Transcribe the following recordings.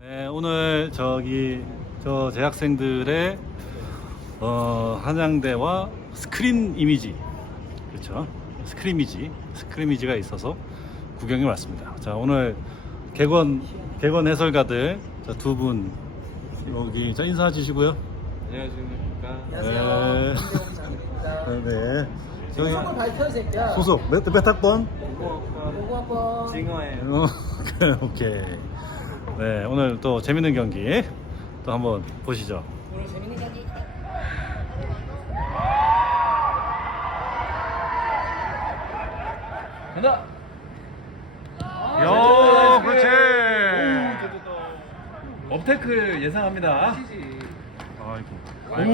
네, 오늘 저기 저 재학생들의 어, 한양대와 스크린 이미지 그렇죠 스크리미지 스크리미지가 있어서 구경에 왔습니다. 자 오늘 개건 개건 해설가들 두 분 여기 자 인사해 주시고요. 안녕하십니까. 네. 안녕하세요. 네. 저기 소속 발표 이 새끼야. 소속 몇, 몇 학번? 보고 한번. 징어예요. 어, 오케이, 오케이. 네, 오늘 또 재밌는 경기 또 한번 보시죠. 오늘 재밌는 경기. 간다. 야, 그렇지. 업테크 예상합니다. 아이고. 오.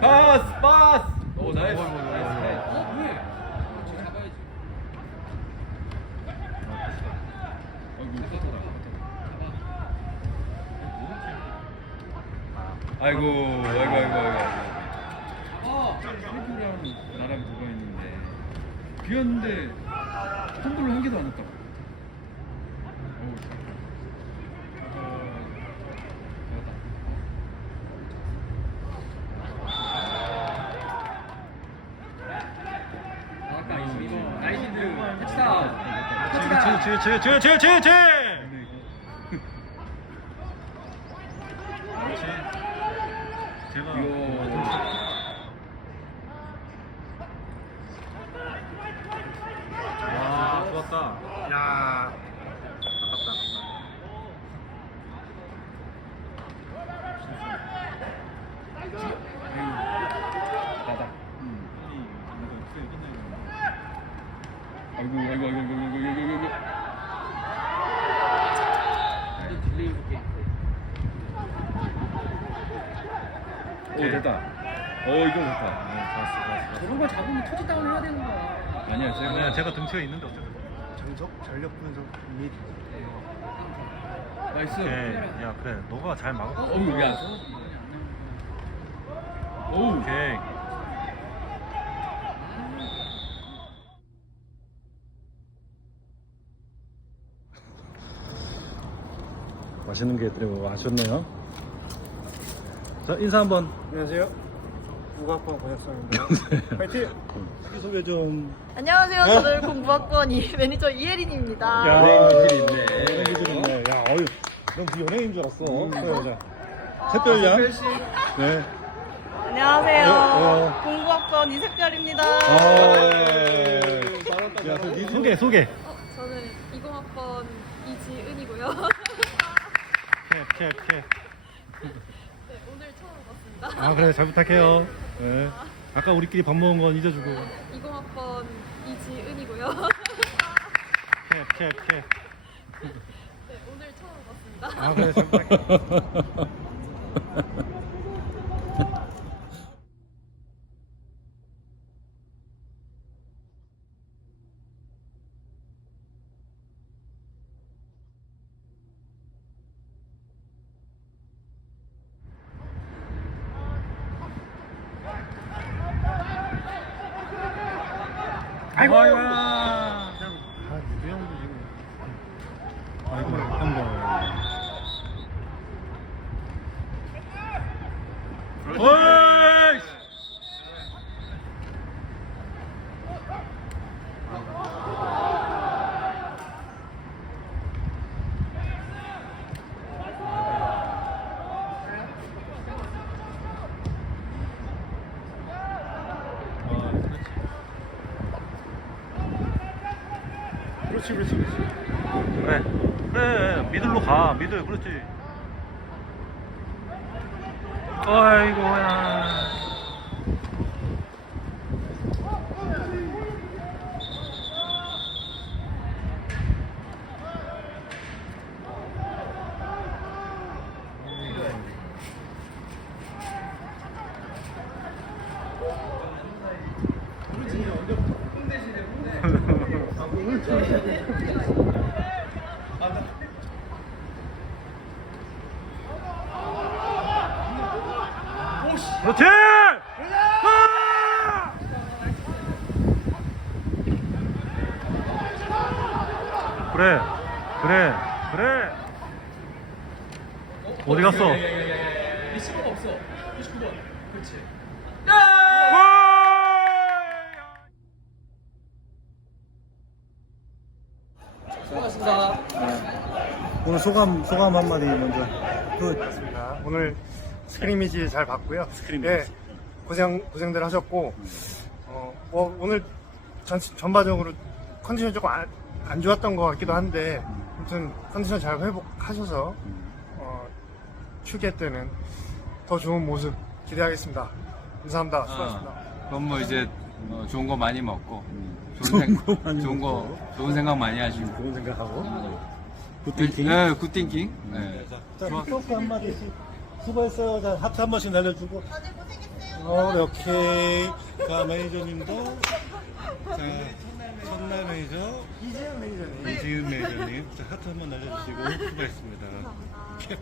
파스 파스. 오 나이스. 나이스. 아이고 아이고 아이고 아이고. 아, 셀프랑 나랑 누가 있는데 비었는데 텀블러 한 개도 안 했다. 어우, 나이스 터치다운. 제, 제, 제, 제, 제, 제. 그렇지. 제가 와, 좋았다. 야. 아깝다. 나다. 아이고 아이고 아이고 아이고 아이고 아이고 아이고. 오 됐다. 오 이건 좋다. 저런 걸 잡으면 터치다운 해야 되는 거야. 아니야 제가 아니야, 제가 등치에 있는데 어쨌든. 정적 전력 분석 및 나이스. 오케이. 야, 그래. 너가 잘 막아. 어우 미안. 오우. 오케이. 맛있는 게 있더라고 하셨네요. 자 인사 한번. 안녕하세요 국악과 권혁성입니다 파이팅 이 소개 좀. 안녕하세요. 저는 공부학번이 매니저 이혜린입니다. 야, 연예인들이 있네. 연예인들이 있네. 야, 어유, 넌 연예인 줄 알았어. 그래, 자, 샛별이야. 네. 안녕하세요. 어, 어. 공부학번 이색별입니다. 아, 야, 그, 네 소개, 소개. 어, 저는 20학번 이지은이고요. 캡, 캡, 캡. 아, 그래, 잘 부탁해요. 네. 아까 우리끼리 밥 먹은 건 잊어주고. 20학번 이지은이고요. 캡, 캡, 캡. 네, 오늘 처음 봤습니다. 아, 그래, 잘 부탁해. 아이고. 아, 유영도 지금. 아이고, 한 번. 어이! 그렇지 그렇지 그렇지 그래, 그래, 미들로 가, 미들, 그렇지. 아이고야. 그렇지! 아! 그래. 그래 그래 어디 갔어? 리시버가 없어. 99번. 그렇지. 수고하셨습니다. 오늘 소감 소감 한마디 먼저 그 자, 오늘 스크리미지 잘 봤고요. 네, 고생 고생들 하셨고 어, 뭐 오늘 전, 전반적으로 컨디션이 조금 안, 안 좋았던 것 같기도 한데 아무튼 컨디션 잘 회복하셔서 어, 추계 때는 더 좋은 모습 기대하겠습니다. 감사합니다. 수고하셨습니다. 그럼 뭐 이제 어, 좋은 거 많이 먹고 좋은 생- 거 많이 좋은. 거 좋은 생각 많이 하시고 좋은 생각하고 굿 굿띵킹? 네, 굿띵킹. 네. 자 토크 한마디씩. 수고했어요. 자 하트 한 번씩 날려주고. 어, 네, 오케이. 자 매니저님도. 자 첫날 매니저. 이재현 매니저님. 이지은 매니저님. 자 하트 한 번 날려주시고 수고했습니다. 네.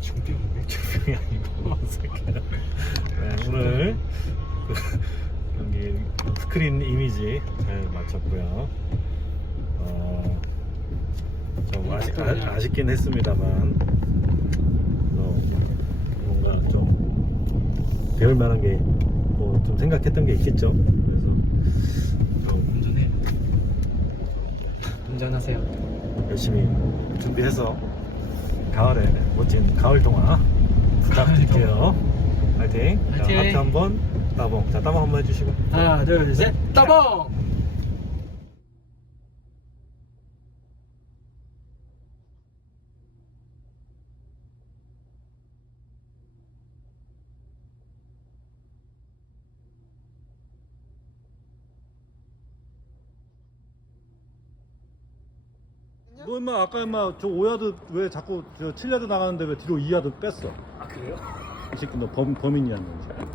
준비는 준비 아니고 네, 오늘 그 경기 스크린 이미지 잘 마쳤고요. 어, 좀 아쉽, 아, 아쉽긴 했습니다만 어, 뭔가 좀 배울 만한 게 뭐 좀 생각했던 게 있겠죠 그래서 좀 운전해 운전하세요. 열심히 준비해서 가을에 멋진 가을 동화 부탁드릴게요. 파이팅. 자, 파이팅. 하트 한번 따봉. 자, 따봉 한번 해주시고. 하나, 둘, 셋, 따봉! 너 임마 아까 임마 저 5야드 왜 자꾸 저 7야드 나가는데 왜 뒤로 2야드 뺐어? 아, 그래요? 이 새끼 너 범, 범인이야 너.